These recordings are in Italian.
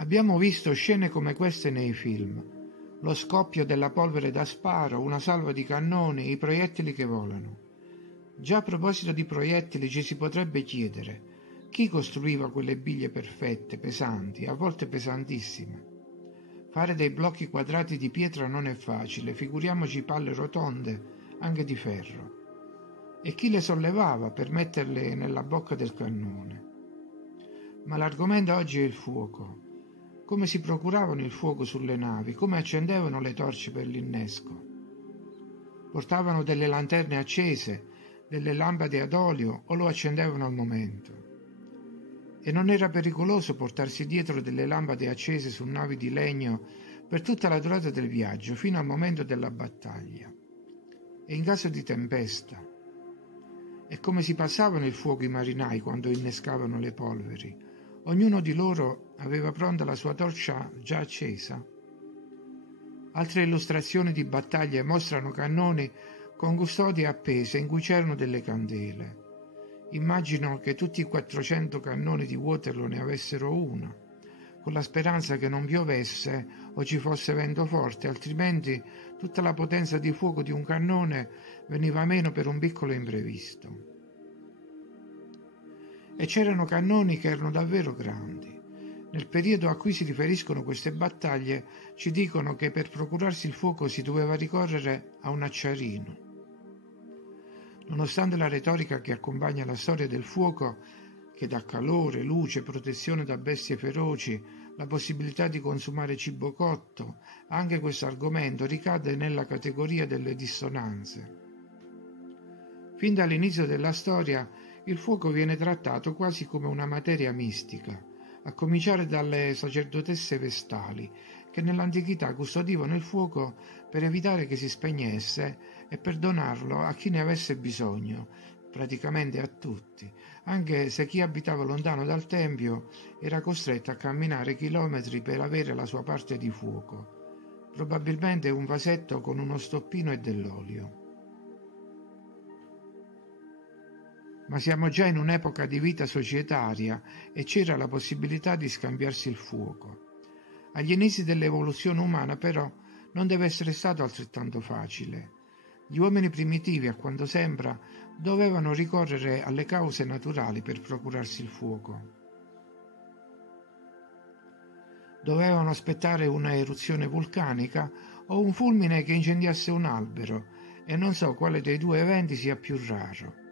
Abbiamo visto scene come queste nei film: lo scoppio della polvere da sparo, una salva di cannoni, i proiettili che volano. Già a proposito di proiettili ci si potrebbe chiedere: chi costruiva quelle biglie perfette, pesanti, a volte pesantissime? Fare dei blocchi quadrati di pietra non è facile, figuriamoci palle rotonde, anche di ferro. E chi le sollevava per metterle nella bocca del cannone? Ma l'argomento oggi è il fuoco. Come si procuravano il fuoco sulle navi? Come accendevano le torce per l'innesco? Portavano delle lanterne accese, delle lampade ad olio o lo accendevano al momento? E non era pericoloso portarsi dietro delle lampade accese su navi di legno per tutta la durata del viaggio, fino al momento della battaglia? E in caso di tempesta? E come si passavano il fuoco i marinai quando innescavano le polveri? Ognuno di loro aveva pronta la sua torcia già accesa? Altre illustrazioni di battaglie mostrano cannoni con custodie appese in cui c'erano delle candele. Immagino che tutti i 400 cannoni di Waterloo ne avessero una, con la speranza che non piovesse o ci fosse vento forte, altrimenti tutta la potenza di fuoco di un cannone veniva meno per un piccolo imprevisto. E c'erano cannoni che erano davvero grandi. Nel periodo a cui si riferiscono queste battaglie ci dicono che per procurarsi il fuoco si doveva ricorrere a un acciarino. Nonostante la retorica che accompagna la storia del fuoco, che dà calore, luce, protezione da bestie feroci, la possibilità di consumare cibo cotto, anche questo argomento ricade nella categoria delle dissonanze. Fin dall'inizio della storia il fuoco viene trattato quasi come una materia mistica, a cominciare dalle sacerdotesse vestali, che nell'antichità custodivano il fuoco per evitare che si spegnesse e per donarlo a chi ne avesse bisogno, praticamente a tutti, anche se chi abitava lontano dal tempio era costretto a camminare chilometri per avere la sua parte di fuoco, probabilmente un vasetto con uno stoppino e dell'olio. Ma siamo già in un'epoca di vita societaria e c'era la possibilità di scambiarsi il fuoco. Agli inizi dell'evoluzione umana, però, non deve essere stato altrettanto facile. Gli uomini primitivi, a quanto sembra, dovevano ricorrere alle cause naturali per procurarsi il fuoco. Dovevano aspettare una eruzione vulcanica o un fulmine che incendiasse un albero, e non so quale dei due eventi sia più raro.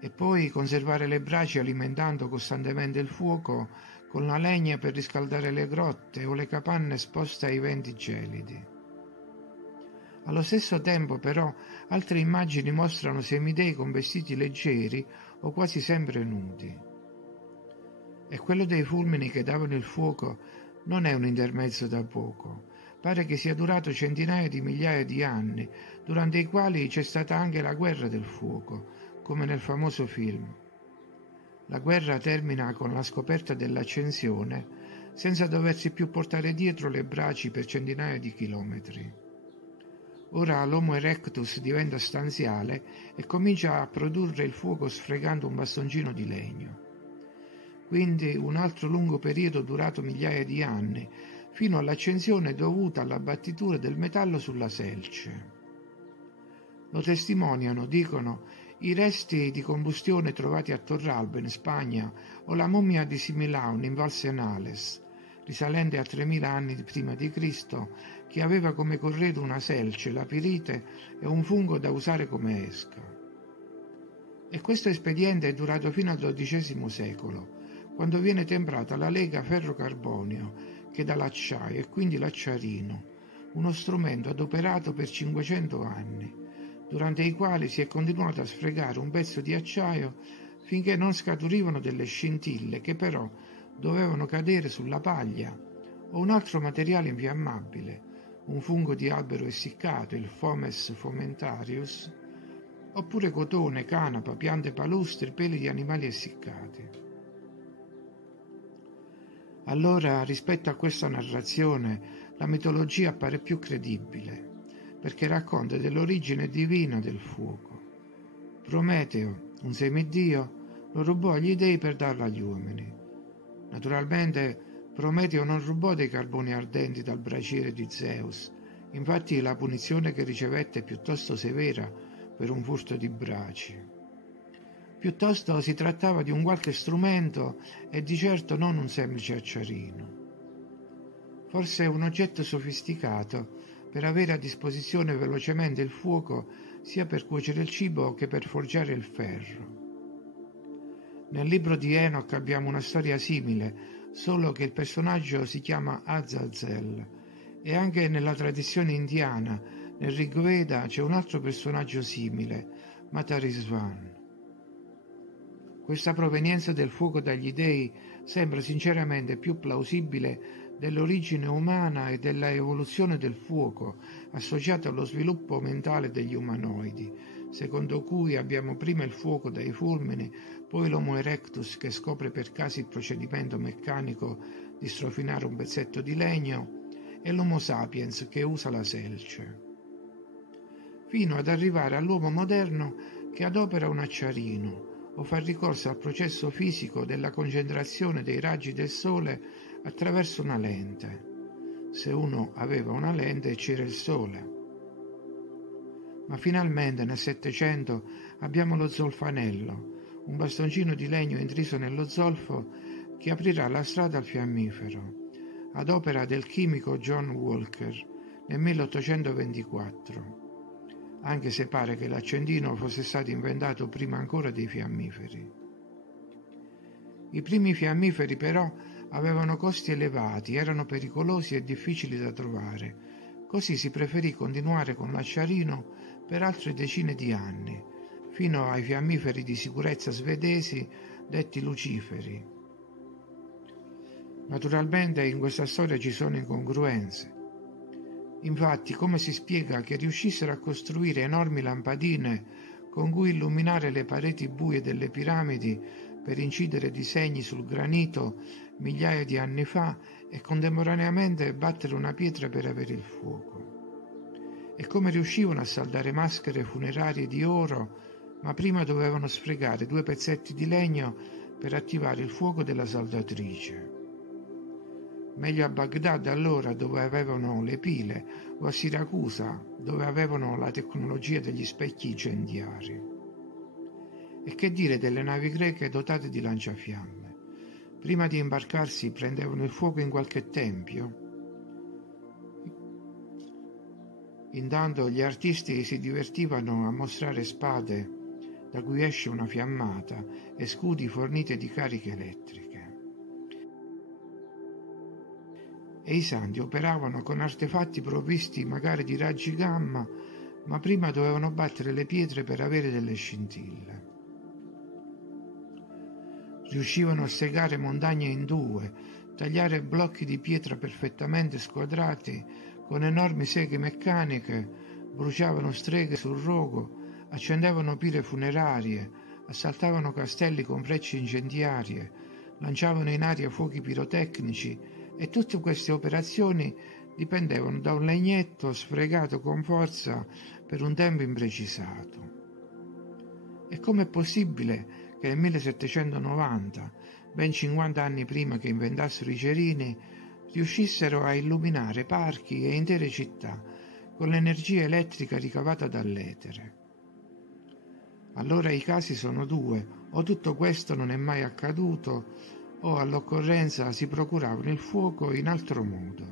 E poi conservare le braci alimentando costantemente il fuoco con la legna per riscaldare le grotte o le capanne esposte ai venti gelidi. Allo stesso tempo, però, altre immagini mostrano semidei con vestiti leggeri o quasi sempre nudi. E quello dei fulmini che davano il fuoco non è un intermezzo da poco. Pare che sia durato centinaia di migliaia di anni, durante i quali c'è stata anche la guerra del fuoco, come nel famoso film. La guerra termina con la scoperta dell'accensione, senza doversi più portare dietro le braci per centinaia di chilometri. Ora l'Homo erectus diventa stanziale e comincia a produrre il fuoco sfregando un bastoncino di legno. Quindi un altro lungo periodo durato migliaia di anni, fino all'accensione dovuta all'abbattitura del metallo sulla selce. Lo testimoniano, dicono, i resti di combustione trovati a Torralba in Spagna o la mummia di Similaun in Val Senales, risalente a 3000 anni prima di Cristo, che aveva come corredo una selce, la pirite e un fungo da usare come esca. E questo espediente è durato fino al XII secolo, quando viene temprata la lega ferro-carbonio, che dà l'acciaio e quindi l'acciarino, uno strumento adoperato per 500 anni, durante i quali si è continuato a sfregare un pezzo di acciaio finché non scaturivano delle scintille che però dovevano cadere sulla paglia o un altro materiale infiammabile, un fungo di albero essiccato, il Fomes fomentarius, oppure cotone, canapa, piante palustri, peli di animali essiccati. Allora, rispetto a questa narrazione, la mitologia appare più credibile, perché racconta dell'origine divina del fuoco. Prometeo, un semidio, lo rubò agli dei per darlo agli uomini. Naturalmente Prometeo non rubò dei carboni ardenti dal braciere di Zeus, infatti la punizione che ricevette è piuttosto severa per un furto di braci. Piuttosto si trattava di un qualche strumento e di certo non un semplice acciarino. Forse un oggetto sofisticato per avere a disposizione velocemente il fuoco sia per cuocere il cibo che per forgiare il ferro. Nel libro di Enoch abbiamo una storia simile, solo che il personaggio si chiama Azazel, e anche nella tradizione indiana, nel Rig Veda, c'è un altro personaggio simile, Matarisvan. Questa provenienza del fuoco dagli dei sembra sinceramente più plausibile dell'origine umana e della evoluzione del fuoco associata allo sviluppo mentale degli umanoidi, secondo cui abbiamo prima il fuoco dai fulmini, poi l'Homo erectus che scopre per caso il procedimento meccanico di strofinare un pezzetto di legno e l'Homo sapiens che usa la selce, fino ad arrivare all'uomo moderno che adopera un acciarino o fa ricorso al processo fisico della concentrazione dei raggi del sole attraverso una lente. Se uno aveva una lente c'era il sole. Ma finalmente nel Settecento abbiamo lo zolfanello, un bastoncino di legno intriso nello zolfo che aprirà la strada al fiammifero, ad opera del chimico John Walker nel 1824, anche se pare che l'accendino fosse stato inventato prima ancora dei fiammiferi. I primi fiammiferi però avevano costi elevati, erano pericolosi e difficili da trovare, così si preferì continuare con l'acciarino per altre decine di anni, fino ai fiammiferi di sicurezza svedesi detti luciferi. Naturalmente in questa storia ci sono incongruenze. Infatti, come si spiega che riuscissero a costruire enormi lampadine con cui illuminare le pareti buie delle piramidi per incidere disegni sul granito migliaia di anni fa e contemporaneamente battere una pietra per avere il fuoco? E come riuscivano a saldare maschere funerarie di oro, ma prima dovevano sfregare 2 pezzetti di legno per attivare il fuoco della saldatrice? Meglio a Baghdad allora, dove avevano le pile, o a Siracusa, dove avevano la tecnologia degli specchi incendiari. E che dire delle navi greche dotate di lanciafiamme? Prima di imbarcarsi prendevano il fuoco in qualche tempio? Intanto gli artisti si divertivano a mostrare spade da cui esce una fiammata e scudi forniti di cariche elettriche. E i santi operavano con artefatti provvisti magari di raggi gamma, ma prima dovevano battere le pietre per avere delle scintille. Riuscivano a segare montagne in 2, tagliare blocchi di pietra perfettamente squadrati con enormi seghe meccaniche, bruciavano streghe sul rogo, accendevano pire funerarie, assaltavano castelli con frecce incendiarie, lanciavano in aria fuochi pirotecnici, e tutte queste operazioni dipendevano da un legnetto sfregato con forza per un tempo imprecisato. E com'è possibile che nel 1790, ben 50 anni prima che inventassero i cerini, riuscissero a illuminare parchi e intere città con l'energia elettrica ricavata dall'etere? Allora i casi sono 2: o tutto questo non è mai accaduto, o all'occorrenza si procuravano il fuoco in altro modo.